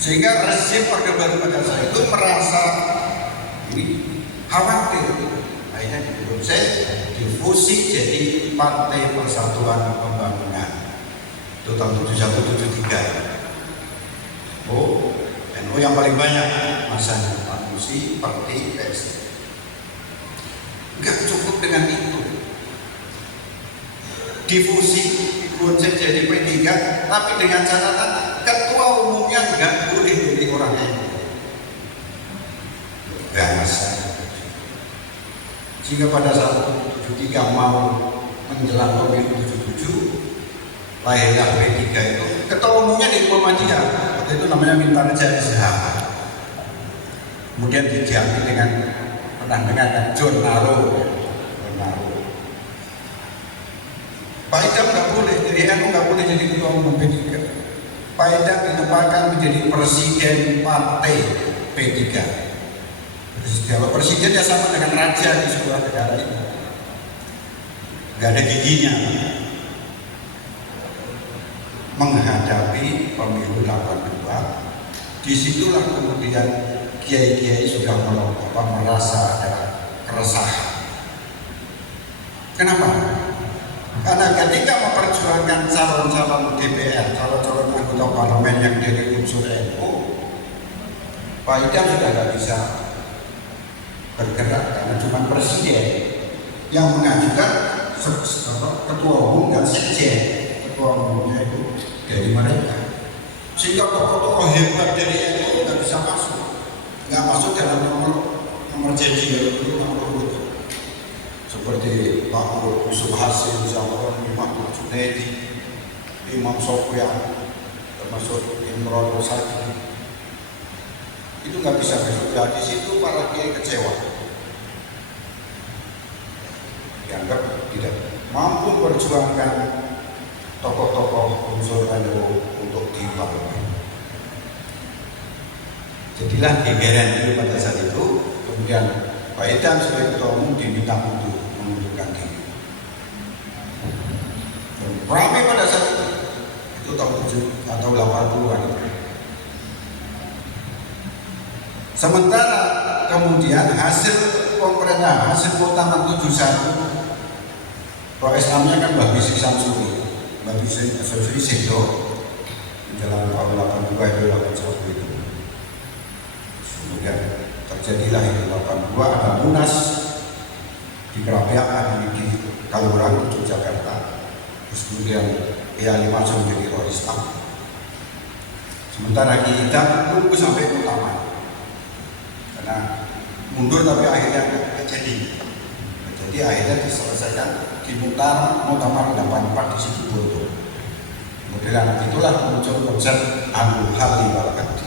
Sehingga rezim Orde Baru pada saat itu merasa ini khawatir, akhirnya diproses difusi jadi Partai Persatuan Pembangunan itu tahun 71-73. Oh, NU yang paling banyak masanya Pak Musi, Partai PS. Enggak cukup dengan itu, difusi Gojek jadi P3, tapi dengan catatan ketua umumnya nggak boleh jadi orang NU. Gagasan. Sehingga pada saat 73 mau menjelang pemilu 77, lahirlah P3 itu. Ketua umumnya di Muhammadiyah, waktu itu namanya Mintarja Ishak. Kemudian diganti dengan pernah dengar John Naro. Pak Idam nggak boleh, jadi NU nggak boleh jadi ketua umum P3. Pak Idam ditempatkan menjadi presiden partai P3. Kalau presiden ya sama dengan raja di sebuah negara ini, nggak ada giginya. Menghadapi pemilu 82, disitulah kemudian kiai-kiai sudah merasa ada keresahan. Kenapa? Karena ketika memperjuangkan calon-calon DPR, calon-calon anggota parlemen yang dari unsur NU, Pak Idam sudah tidak bisa bergerak karena cuma presiden yang mengajukan ketua umum dan sekjen. Ketua umumnya itu dari mereka, sehingga tokoh-tokoh hebat dari NU tidak bisa masuk, nggak masuk dalam nomor janji itu seperti Pak Yusuf Hasim, Zaman, Imam Junaidi, Imam Sofyan, termasuk Imron Rosadi, itu nggak bisa masuk. Nah, di situ para kiai kecewa, dianggap tidak mampu memperjuangkan tokoh-tokoh unsur NU untuk di parlemen. Jadilah gegeran itu pada saat itu. Kemudian Pak Idam sebagai ketua umum diminta untuk mengundurkan diri. Ramai pada saat itu tahun 7 atau 80-an. Sementara kemudian hasil pemerintahan, hasil muktamar 71, Roh Islamnya kan Mbah Bisri Samsuri, Mbah Bisri Samsuri Sedo, menjelang tahun 82 itu 81 itu. Kemudian terjadilah itu 82, ada Munas di Kerapiakan di Kaliurang, Yogyakarta. Terus kemudian Kiai Mansur menjadi Roh Islam. Sementara kita tunggu sampai muktamar, karena mundur tapi akhirnya nggak jadi. Jadi akhirnya diselesaikan di muktamar 84 di Situbondo. Kemudian itulah muncul konsep Al Hali wal Aqdi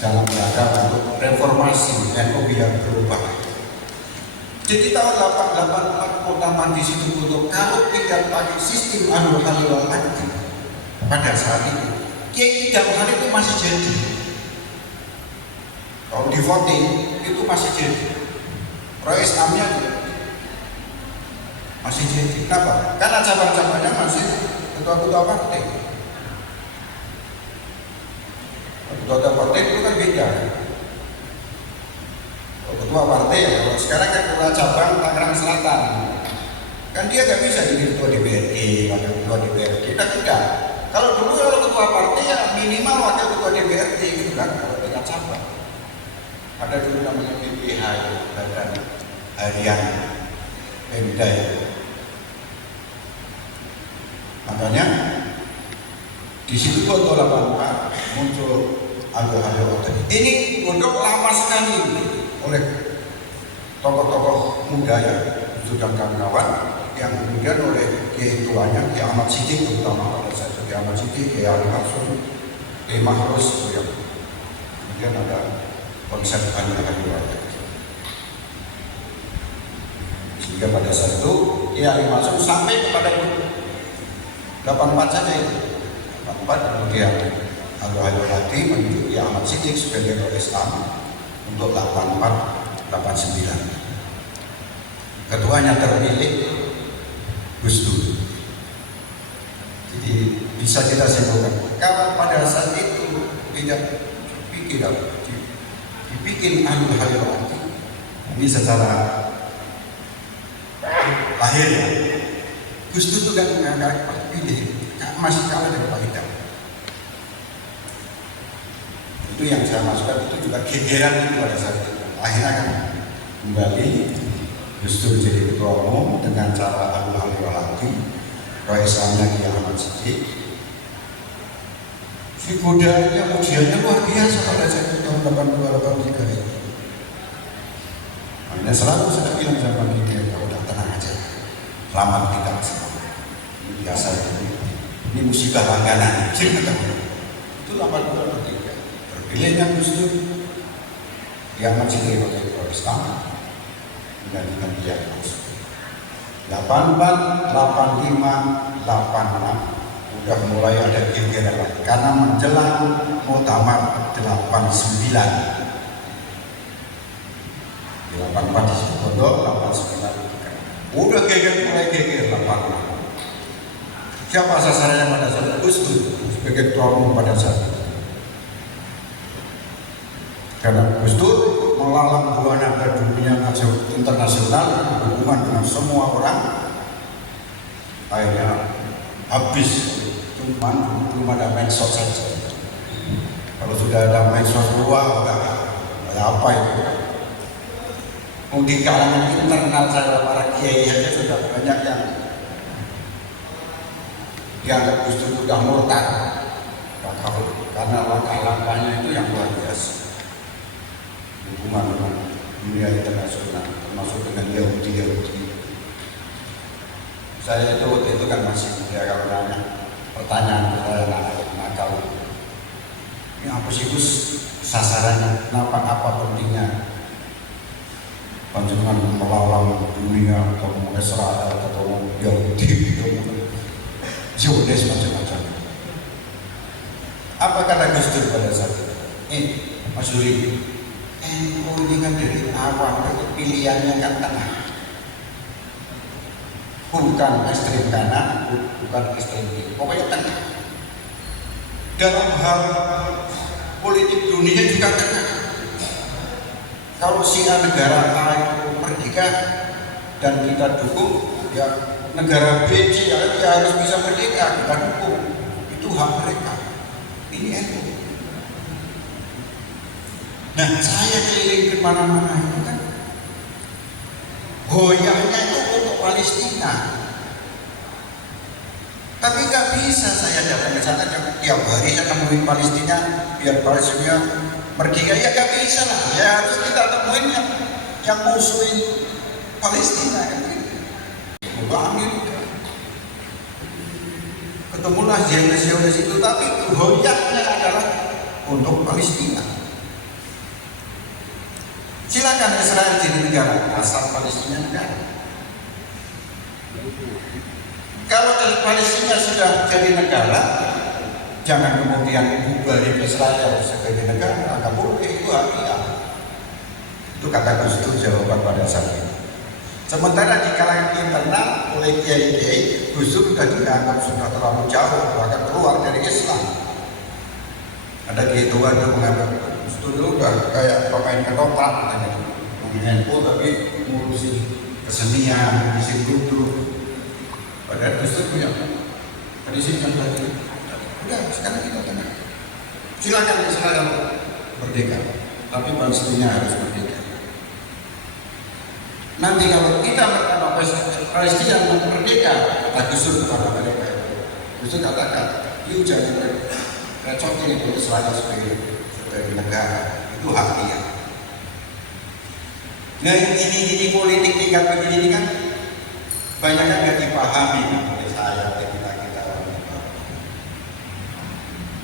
dalam rangka untuk reformasi NU biar berubah. Jadi tahun 88 muktamar di Situbondo kalau tidak pakai sistem Al Hali wal Aqdi pada saat itu, Kiai Idam itu masih jadi. Kalau di voting itu masih jadi. Roh Islamnya masih jadi. Kenapa? Karena cabang-cabangnya masih ketua-ketua partai. Ketua-ketua partai itu kan beda. Kalau ketua partai ya, kalau sekarang kan ketua cabang Tangerang Selatan, kan dia nggak bisa jadi ketua DPRD, wakil ketua DPRD. Tidak. Kalau dulu kalau ketua partai ya minimal wakil ketua DPRD gitu kan, kalau tingkat cabang. Ada dulu namanya BPH, Badan Harian Pemda. Makanya di situ tahun 84 muncul Al-Hali tadi. Ini godok lama sekali oleh tokoh-tokoh muda ya, sudah kawan-kawan yang kemudian oleh Kiai tuanya, Kiai Ahmad Siddiq terutama pada saat itu, Kiai Ahmad Siddiq, Kiai Ali Maksum, Kiai Mahrus, kemudian ada konsep Al-Hali wal Aqdi. Sehingga pada saat itu Kiai Maksum sampai kepada 84 saja itu. 84 kemudian Al-Hali wal Aqdi menunjuk Kiai Ahmad Siddiq sebagai Roh Islam untuk 84 89. Ketuanya terpilih Gus Dur. Jadi bisa kita simpulkan kalau pada saat itu tidak dibikin ahlul halil wal aqd ini secara lahir ya, Gus Dur itu kan masih kalah dari Pak Hidam. Itu yang saya masukkan, itu juga gegeran itu pada saat itu. Akhirnya kan kembali Gus Dur jadi ketua umum dengan cara ahlul halil wal aqd, Roy Islamnya Kiai Ahmad Siddiq. Si budayanya, ujiannya luar biasa pada saat itu tahun 82-83 itu. Makanya selalu saya bilang sama kita, udah tenang aja, selamat kita semua. Ini biasa ini musibah langganan. Itu 82-83. Terpilihnya Gus Dur yang masih diwakili oleh Islam menggantikan dia terus. 84, 85, 86 udah mulai ada gegeran lagi karena menjelang muktamar 89. 84 di situ pondok, 89 udah mulai geger 86. Siapa sasarannya pada saat itu? Gus Dur sebagai ketua umum pada saat itu. Karena Gus Dur melalang buana ke dunia internasional, hubungan dengan semua orang, akhirnya habis. Cuman belum ada medsos saja. Kalau sudah ada medsos luar, udah ada apa itu? Di kalangan internal saya para kiai saja sudah banyak yang dianggap Gus Dur sudah murtad, karena langkah-langkahnya itu yang luar biasa. Hubungan dengan dunia internasional, termasuk dengan Yahudi. Saya itu kan masih muda, kalau nanya pertanyaan saya nakal. Ini apa sih Gus sasarannya? Apa pentingnya panjenengan melawan dunia atau Israel atau Yahudi atau Zionis macam-macam? Apa kata Gus Dur pada saat itu? Mas Yuri, ini kan dari awal pilihannya kan tengah, bukan ekstrem kanan, bukan ekstrem kiri, pokoknya tengah. Dalam hal politik dunia juga tengah. Kalau Siap negara A itu merdeka dan kita dukung, ya negara B, C ya harus bisa merdeka, kita dukung. Itu hak mereka. Ini NU. Nah, saya keliling ke mana-mana itu kan goyahnya itu untuk Palestina. Tapi nggak bisa saya datang ke sana tiap hari saya nemuin Palestina biar Palestina merdeka, ya nggak bisa lah. Ya harus kita temuin yang musuhin Palestina kan. Amerika. Ketemulah Zionis itu, tapi goyahnya adalah untuk Palestina. Silakan Israel jadi negara, asal Palestina negara. Kalau Palestina sudah jadi negara, jangan kemudian bubarin Israel sebagai negara, nggak boleh, itu hak dia. Itu kata Gus Dur jawaban pada saat itu. Sementara di kalangan internal oleh kiai-kiai, Gus Dur sudah dianggap sudah terlalu jauh, bahkan keluar dari Islam. Ada kiai tua yang menganggap Gus Dur udah kayak pemain ketoprak, main handphone tapi ngurusin kesenian, ngurusin duduk. Padahal Gus Dur punya prinsip yang lagi. Udah, sekarang kita tenang. Silakan Israel merdeka, tapi Palestina harus merdeka. Nanti kalau kita Palestina merdeka, kata Gus Dur kepada mereka, Gus Dur katakan, you jangan recokin itu Israel sebagai negara, itu hak dia. Nah ini politik tingkat begini kan banyak yang nggak dipahami oleh saya, kita.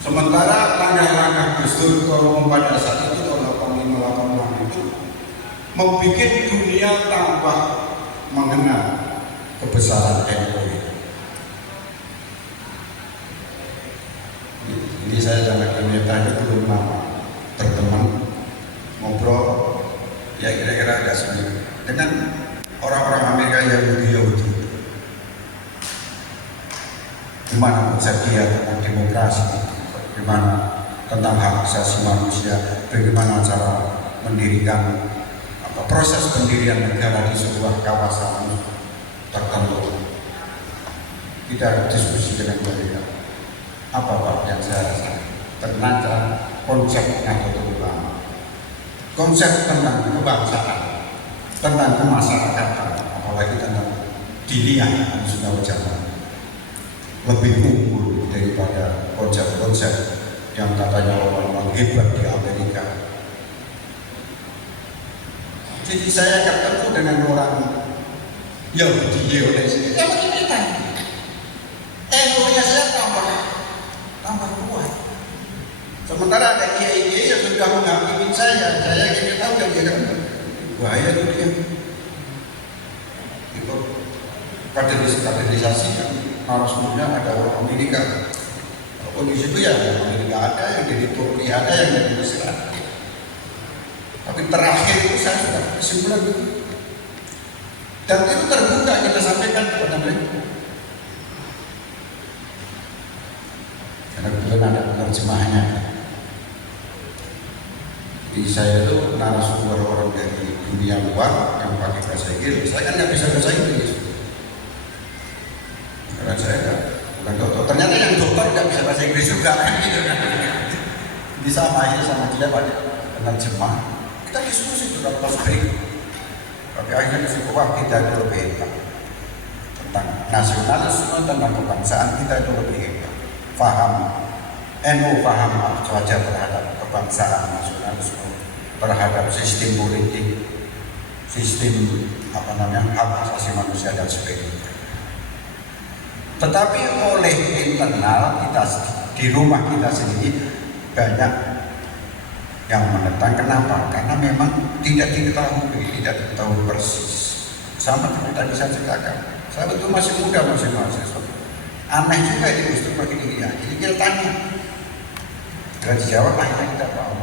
Sementara langkah-langkah Gus Dur kalau pada saat itu tahun 85-86 itu membuat dunia tambah mengenal kebesaran NU. Ini saya dan Metanya belum lama berteman, ngobrol, ya kira-kira ada seminggu dengan orang-orang Amerika Yahudi. bagaimana konsep dia tentang demokrasi, bagaimana tentang hak asasi manusia, bagaimana cara mendirikan proses pendirian negara di sebuah kawasan tertentu. Kita diskusi dengan mereka. Apa Pak yang saya rasa tentang konsep Nahdlatul Ulama, konsep tentang kebangsaan, tentang kemasyarakatan, apalagi tentang diniyah Ahlussunnah wal Jamaah lebih unggul daripada konsep-konsep yang katanya orang-orang hebat di Amerika. Jadi saya ketemu dengan orang Yahudi Indonesia, ya begini egonya saya tambah kuat. Sementara ada kiai-kiai yang sudah menghakimi saya ingin tahu dan dia kan bahaya itu dia. Itu kaderisasi yang narasumbernya ada orang Amerika. Walaupun di situ ya Amerika ada, yang dari Turki ada, yang dari Mesir ada. Tapi terakhir itu saya sudah kesimpulan itu. Dan itu terbuka kita sampaikan kepada mereka. Karena kebetulan ada penerjemahnya. Jadi saya itu narasumber orang dari dunia luar yang pakai bahasa Inggris. Saya kan nggak bisa bahasa Inggris. Karena saya bukan dokter. Ternyata yang dokter nggak bisa bahasa Inggris juga kan gitu kan. Bisa main sama dia pakai penerjemah. Kita diskusi itu dalam break. Tapi akhirnya wah kita itu lebih hebat tentang nasionalisme, tentang kebangsaan kita itu lebih hebat. Paham, paham saja terhadap kebangsaan, nasionalisme, terhadap sistem politik, sistem hak asasi manusia dan sebagainya. Tetapi oleh internal kita di rumah kita sendiri banyak yang menentang. Kenapa? Karena memang tidak diketahui persis. Sama seperti tadi saya ceritakan, saya betul masih muda, masih mahasiswa. Aneh juga ini justru begini ya. Jadi kita tanya, kita dijawab akhirnya kita tahu.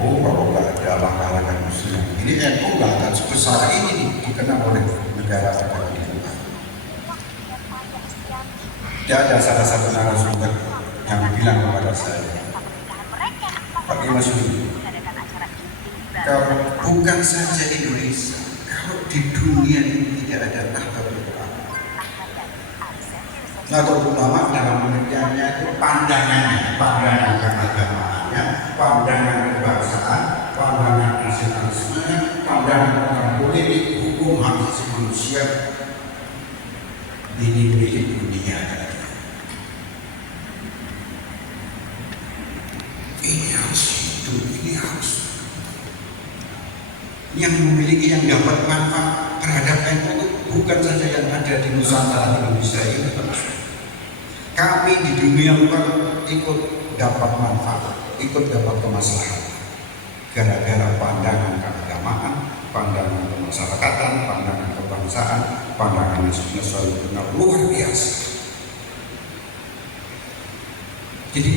Oh, kalau nggak ada langkah-langkah muslim, ini NU nggak akan sebesar ini dikenal oleh negara negara di luar. Tidak ada salah satu narasumber yang bilang kepada saya, Pak Mas Yudi, kalau bukan saja Indonesia, kalau di dunia ini tidak ada Nahdlatul Ulama. Nahdlatul Ulama dalam pengertiannya itu pandangan keagamaannya, pandangan kebangsaan, pandangan nasionalisme, pandangan tentang politik, hukum, hak asasi manusia. Ini milik dunia. Ini harus hidup, ini harus yang memiliki, yang dapat manfaat terhadap NU bukan saja yang ada di Nusantara Indonesia ini. Kami di dunia luar ikut dapat manfaat, ikut dapat kemaslahatan gara-gara pandangan keagamaan, pandangan kemasyarakatan, pandangan kebangsaan, pandangan nasional luar biasa. Jadi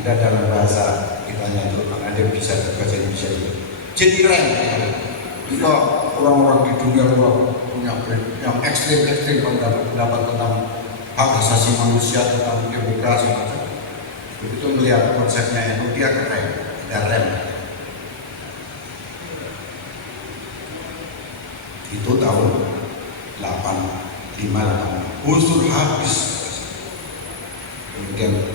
ada dalam bahasa kita itu ada bisa bahasa Indonesia itu. Jadi rem. Jika orang-orang di dunia luar punya yang ekstrim pendapat tentang hak asasi manusia, tentang demokrasi, begitu melihat konsepnya itu dia keren, ada rem. Itu tahun 85 unsur habis. Kemudian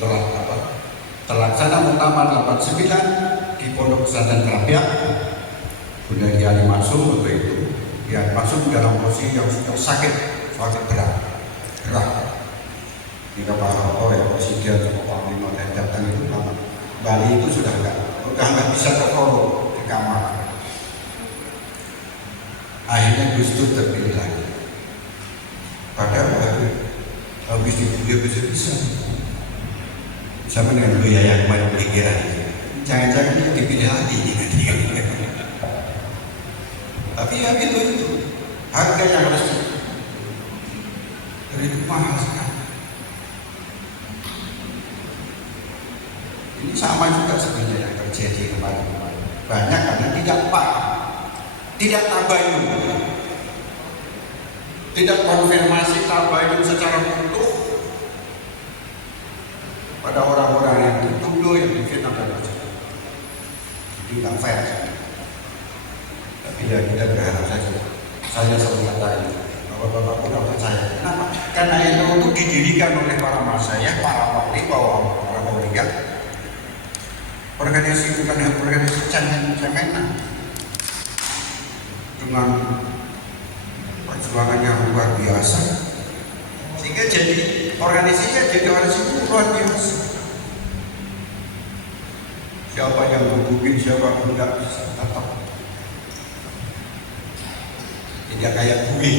terlaksana muktamar 89 di Pondok Pesantren Rabiah. Bunda Kiai masuk waktu itu, dia masuk dalam posisi yang sudah sakit berat. Jika Pak Harto ya presiden atau Panglima dan datang itu Bali itu sudah nggak bisa tertolong di kamar. Akhirnya Gus Dur terpilih lagi. Padahal habis itu dia bisa sama dengan Buya yang kemarin pikiran. Jangan-jangan dia dipilih lagi. Tapi ya itu harganya harus itu mahal sekali. Ini sama juga sebenarnya yang terjadi kemarin. Banyak karena tidak paham, tidak tabayun. tidak konfirmasi tabayun secara utuh pada orang-orang yang dituduh, yang difitnah dan macam-macam. Jadi nggak fair. Tapi ya kita berharap saja. Saya selalu katakan bahwa Bapak pun nggak percaya. Kenapa? Karena itu didirikan oleh para masyayikh, para wali, para aulia. Organisasi bukan organisasi jangan-janganan dengan perjuangan yang luar biasa, sehingga jadi organisasinya jadi organisasi luar biasa. Siapa yang menghubungi, siapa tidak tetap tidak kayak bumi.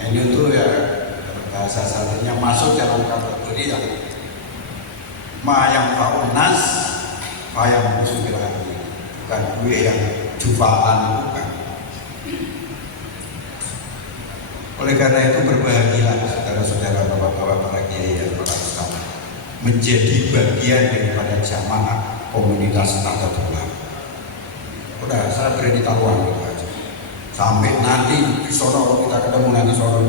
Nah, ini tuh ya bahasa santrinya masuk dalam kategori yang yang tahu nas, yang musuh hati, bukan gue yang jufaan, bukan. Oleh karena itu berbahagialah saudara-saudara, bapak-bapak, para kiai dan para ustaz menjadi bagian daripada jamaah komunitas Nahdlatul Ulama. Udah, saya beri tahuan gitu aja. Sampai nanti di sono kita ketemu nanti sono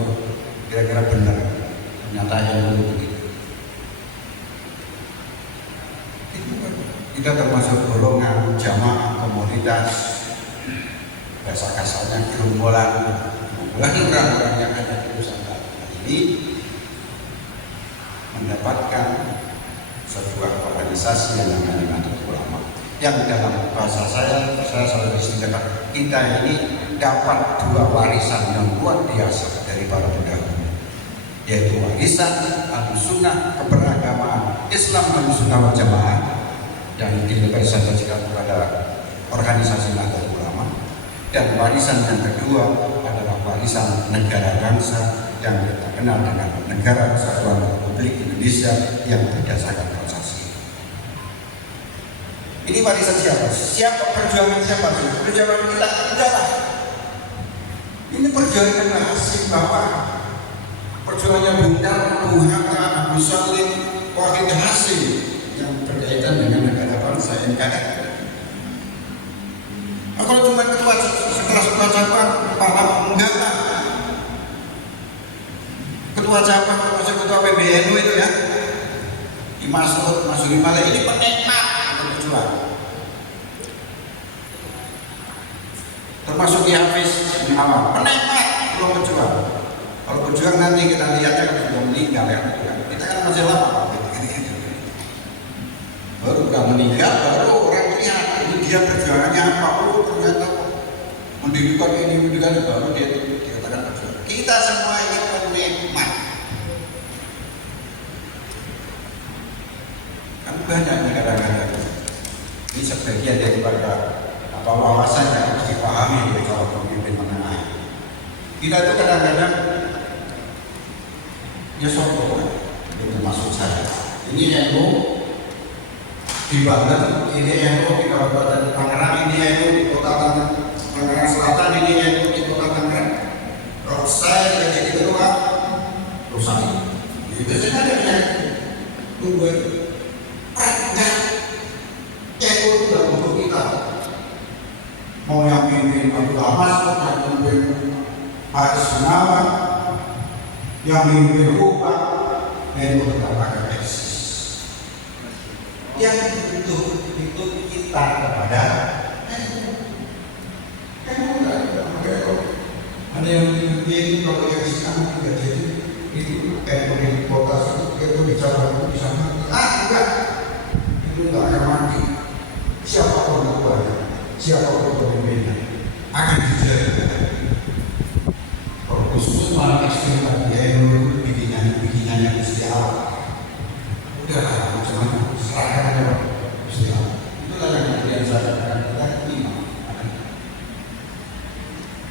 kira-kira benar ternyata yang dulu begitu. Kita termasuk golongan jamaah komunitas bahasa kasarnya gerombolan orang-orang yang ada di Nusantara ini mendapatkan sebuah organisasi yang namanya Nahdlatul Ulama, yang dalam bahasa saya selalu istilahkan kita ini dapat dua warisan yang luar biasa dari para pendahulu, yaitu warisan Ahlussunnah, keberagamaan Islam Ahlussunnah wal Jamaah yang direpresentasikan kepada organisasi Nahdlatul Ulama, dan warisan yang kedua adalah warisan negara bangsa yang kita kenal dengan Negara Kesatuan Republik Indonesia yang berdasarkan Pancasila. Ini warisan siapa? Siapa perjuangan siapa? Perjuangan kita adalah ini perjuangan Hasim Bawah, perjuangannya Bung Karno, Bung Hatta, Abu Salim, Wahid Hasim yang berkaitan dengan negara bangsa NKRI. Kalau cuma ketua setelah cabang, Pak enggak lah. Ketua cabang, masuk ketua PBNU itu ya, Masuk Malah ini penikmat untuk berjuang. Termasuk Ki Hafiz bin Awam, penikmat belum berjuang. Kalau berjuang nanti kita lihatnya kan sudah meninggal ya. Kita kan masih lama. Baru udah meninggal, baru orang lihat ini dia perjuangannya apa. Oh ternyata mendirikan ini, baru dia dikatakan berjuang. Kita semua ini penikmat. Kan banyak kadang-kadang ini sebagian daripada wawasan yang harus dipahami oleh kalau pemimpin menengah. Kita itu kadang-kadang ya sombong, itu termasuk saya. Ini NU di Banten, ini NU di Kabupaten Tangerang, ini NU di Kota Tangerang Selatan, ini NU di Kota Tangerang. Kalau saya jadi ketua, terus saya itu saja ada tunggu enggak NU itu tidak untuk kita. Mau yang pimpin Abdul Hamas, yang pimpin Haris Gunawan, yang pimpin Hubak, NU tetap akan eksis. Yang dibentuk itu kita kepada ada yang pimpin kalau yang sekarang tidak jadi itu NU kota itu bicara di sana. Enggak, itu enggak akan mati. Siapapun ketuanya, siapapun pemimpinnya akan dijaga. Kalau khusus malah ekstrim tadi NU bikinannya Gusti Allah. Udah macam-macam serahkan aja Gusti Allah. Itulah yang kemudian saya katakan kita iman.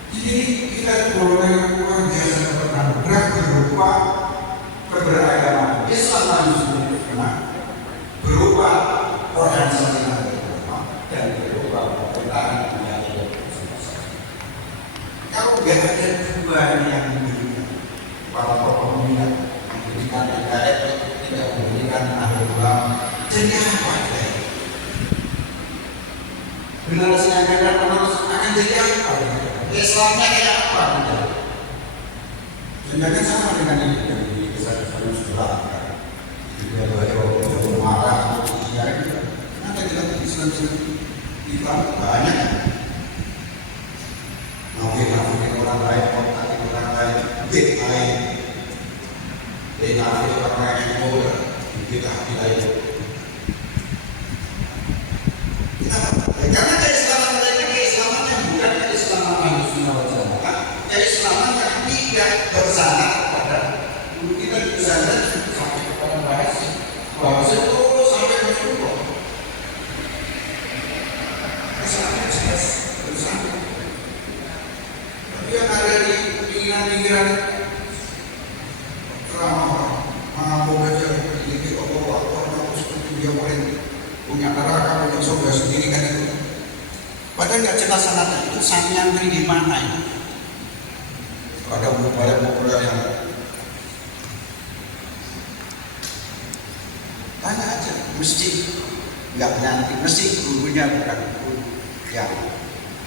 Jadi kita golongan luar biasa bergerak berupa keberagaman Islam Ahlussunnah, berupa organisasi dan berupa pemerintahan yang kalau nggak ada dua yang diberikan para tokoh minat memberikan NKRI, tidak memberikan Nahdlatul Ulama, jadi apa ya? Generasi yang akan jadi apa? Islamnya kayak apa? Sebenarnya sama dengan ini yang di kesadaran sebelah. Juga ada marah, ya, nanti kita Islam itu banyak. Mungkin orang lain, orang lain, bid lain, dari orang lain yang boleh, kita hati lain. Karena keislaman mereka keislaman yang bukan keislaman Ahlussunnah wal Jamaah, keislaman yang tidak bersandar pada dulu kita bersandar sampai kepada bahasa itu sampai Rasulullah. Keislaman jelas bersandar. Tapi yang ada di pinggiran-pinggiran ceramah, mabuk aja, ini Allah seperti dia punya neraka, punya surga sendiri kan itu. Padahal nggak jelas sanatnya itu nyantri di mana itu. Ada populer yang tanya aja, mesti nggak nyantri, mesti gurunya bukan guru yang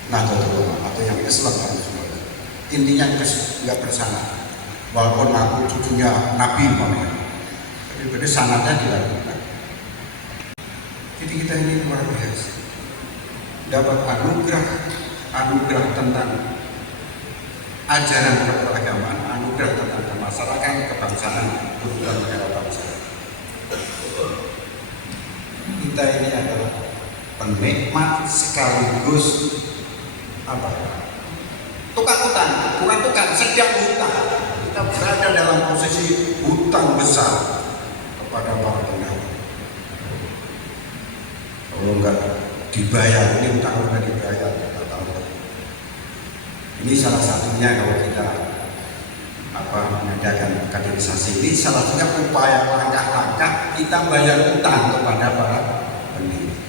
Nahdlatul Ulama atau yang Islam kan semua. Intinya nggak bersama. Walaupun aku cucunya Nabi namanya, tapi pada sanatnya dilakukan. Jadi kita ini luar biasa. Dapat anugerah tentang ajaran keberagaman, anugerah tentang kemasyarakatan, kebangsaan, dan negara bangsa. Kita ini adalah penikmat sekaligus apa? Tukang hutang, bukan tukang, sedang hutang. Kita berada dalam posisi hutang besar kepada para pengajar. Kalau enggak dibayar, ini hutang enggak dibayar, kita tahu. Ini salah satunya kalau kita mengadakan kaderisasi ini, salah satunya upaya langkah-langkah kita bayar hutang kepada para pendidik.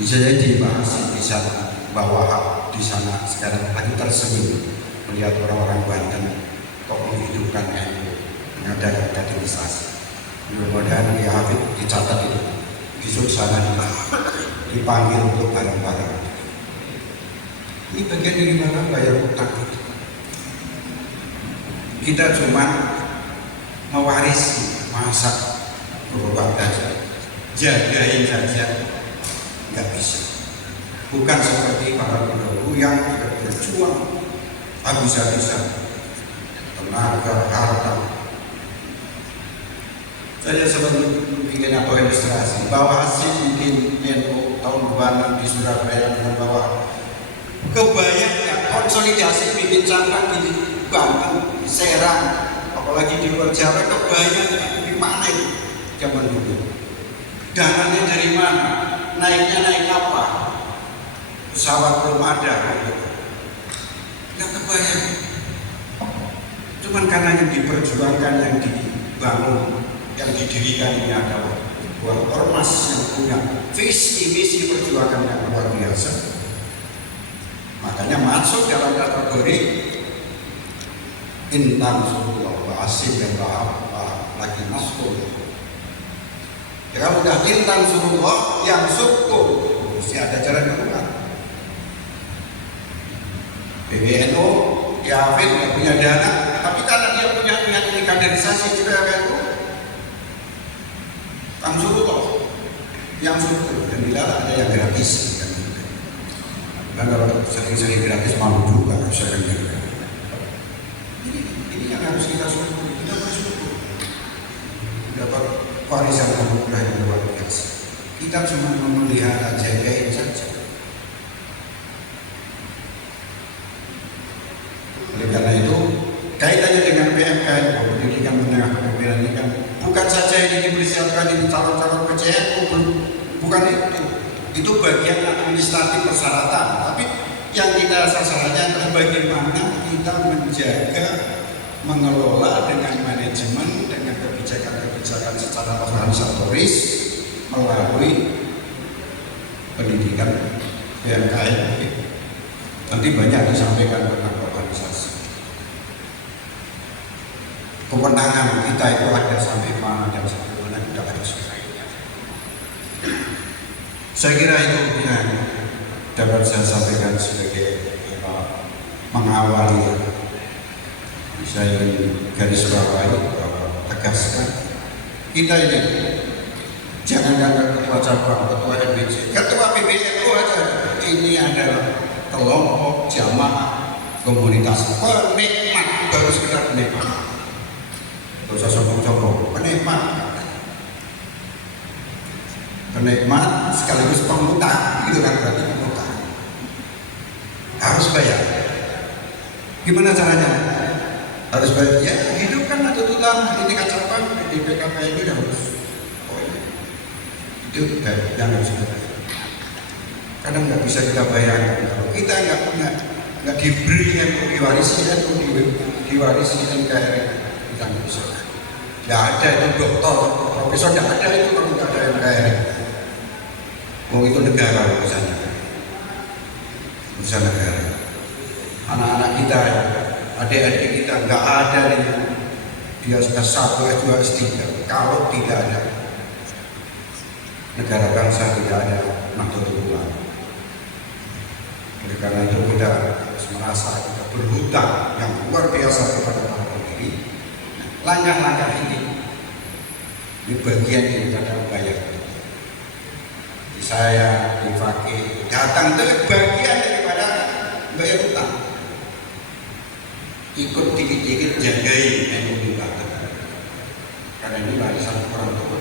Bisa jadi bahas di sana bahwa di sana sekarang lagi tersenyum melihat orang-orang Banten kok menghidupkan NU mengadakan kaderisasi. Mudah-mudahan di Habib dicatat itu. Besok sana dipanggil untuk bareng-bareng. Ini bagian dari mana bayar utang. Kita cuma mewarisi masa berobat saja, jagain saja, nggak bisa. Bukan seperti para pendahulu yang tidak berjuang habis-habisan tenaga, harta. Saya selalu bikin ilustrasi bahwa hasil bikin NU tahun 2000 di Surabaya dengan bahwa kebayangnya konsolidasi bikin cabang di Banten, di Serang, apalagi di luar Jawa, kebayangnya di mana itu zaman dulu. Dananya dari mana? Naiknya naik apa? Pesawat belum ada. Nggak kebayang. Cuman karena yang diperjuangkan, yang dibangun, yang didirikan ini adalah buat ormas yang punya visi misi perjuangan yang luar biasa. Makanya masuk dalam kategori Intan Surullah wa Asim yang lagi masuk. Ya kalau udah Intan Surullah yang syukur, mesti ada jalan keluar. PBNU, Yafid nggak punya dana, tapi karena dia punya niat ini kaderisasi juga itu Surullah yang syukur, dan bila ada yang gratis kan. Dan kalau sering-sering gratis malu juga saya kan. Ini yang harus kita syukur, kita bersyukur dapat warisan anugerah yang luar biasa. Kita cuma memelihara, jagain saja. Oleh karena itu kaitannya dengan PMK, pendidikan menengah kepemimpinan ini kan bukan saja ini dipersiapkan ini calon-calon PCNU, bukan itu bagian administratif persyaratan, tapi yang kita sasarannya adalah bagaimana kita menjaga, mengelola dengan manajemen, dengan kebijakan-kebijakan secara organisatoris melalui pendidikan PMKN. Nanti banyak disampaikan tentang organisasi. Kewenangan kita itu ada sampai mana dan sampai mana kita harus kira-kira. Saya kira itu yang dapat saya sampaikan sebagai mengawali saya ingin garis bawahi, tegaskan kita ini jangan anggap ketua cabang, ketua RBC, ketua PBNU aja. Ini adalah kelompok jamaah komunitas penikmat, baru sekedar penikmat. Tidak usah sombong-sombong, penikmat sekaligus pengutang, itu kan berarti pengutang. Harus bayar. Gimana caranya? Harus bayar. Ya hidupkan atau tulang ini kacapan di PKP ini harus. Itu yang harus kita bayar. Kadang nggak bisa kita bayar. Kalau kita nggak diberi yang diwarisi atau diwarisi NKRI, kita nggak bisa. Nggak ada itu dokter, profesor, nggak ada itu kalau nggak ada NKRI. Oh itu negara urusannya, urusan negara. Anak-anak kita, adik-adik kita nggak ada nih. Dia sudah S1, S2, S3. Kalau tidak ada negara bangsa, tidak ada Nahdlatul Ulama. Oleh karena itu kita harus merasa kita berhutang yang luar biasa kepada para pendiri. Langkah-langkah ini bagian daripada upaya saya di Fakih datang itu bagian daripada bayar utang. Ikut dikit-dikit jagai NU Banten, karena ini warisan orang tua.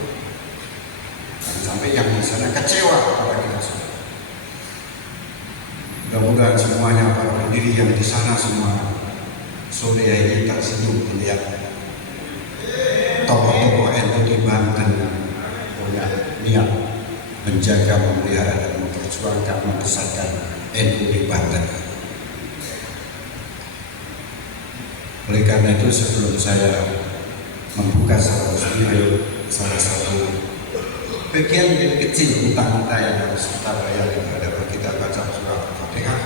Dan sampai yang di sana kecewa kepada kita semua. Mudah-mudahan semuanya para pendiri yang di sana semua sore ini tersenyum melihat tokoh-tokoh NU di Banten punya niat menjaga, memelihara dan memperjuangkan, membesarkan NU di Banten. Oleh karena itu sebelum saya membuka salah satu bagian kecil utang kita yang harus kita bayar adalah kita baca surah Al-Fatihah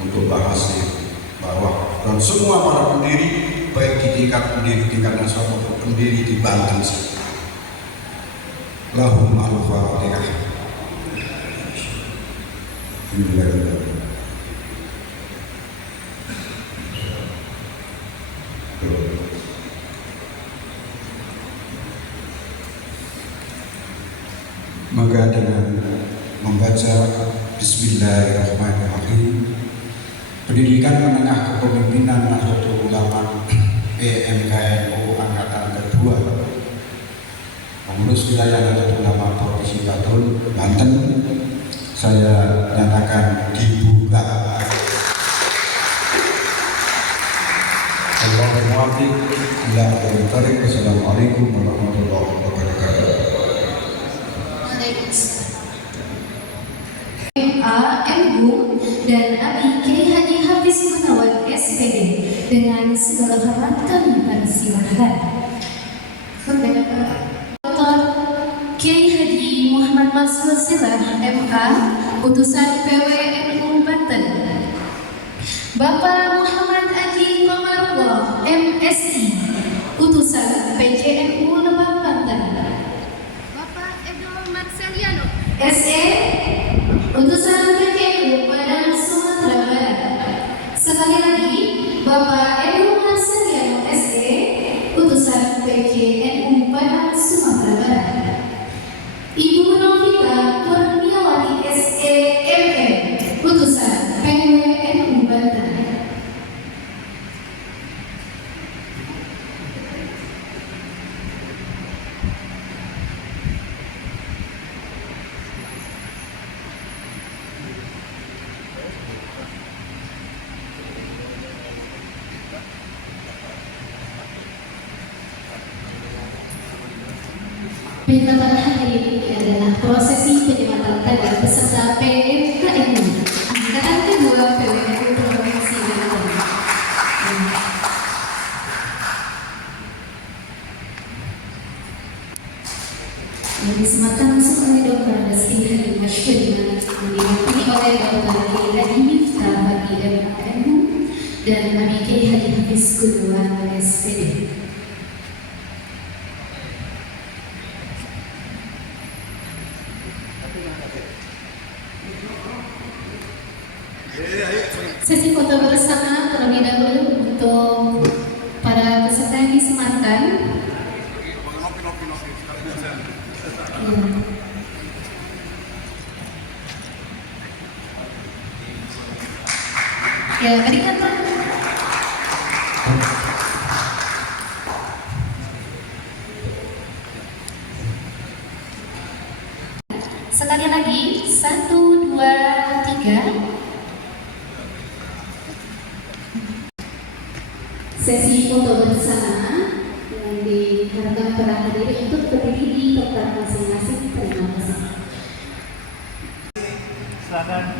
untuk bahas bahwa dan semua para pendiri baik di tingkat nasional maupun pendiri di Banten lahum al-Fatihah. Maka dengan membaca Bismillahirrahmanirrahim, pendidikan menengah kepemimpinan Nahdlatul Ulama PMKNU angkatan kedua pengurus wilayah Nahdlatul Ulama Provinsi Banten, saya nyatakan dibuka. Assalamualaikum warahmatullahi wabarakatuh. MA.MU dan Abi Kiai Haji Hafiz Gunawan SPD dengan segala hormat kami persilahkan. Dr. Kiai Haji Muhammad Mansur Silah MA, utusan PWNU Banten. Bapak Muhammad Haji Komarullah MSI, utusan PJNU Lebak Banten. Bapak Edo Marceliano SE, utusan PJNU Padang Sumatera Barat. Sekali lagi, Bapak Edo Marceliano SE, utusan PJNU Padang Sumatera Barat. Ibu Novita Kurniawati SE MM, utusan PWNU Banten. Penyematan hadirin adalah prosesi penyematan tanda beserta PMKNU angkatan kedua PWNU Provinsi Banten. Yang disematkan langsung oleh Dr. Dasti Halim Masyuri yang diwakili oleh Dr. Kiai Haji Miftah Bagi MKNU dan Abi Kiai Haji Hafiz Gunawan SPD. Sesi foto bersama terlebih dahulu untuk disematkan. Ya, berikan Pak. Sekali lagi, 1, 2, 3. Sesi foto bersama yang diharapkan para hadirin untuk berdiri di tempat masing-masing. Terima kasih. Silakan.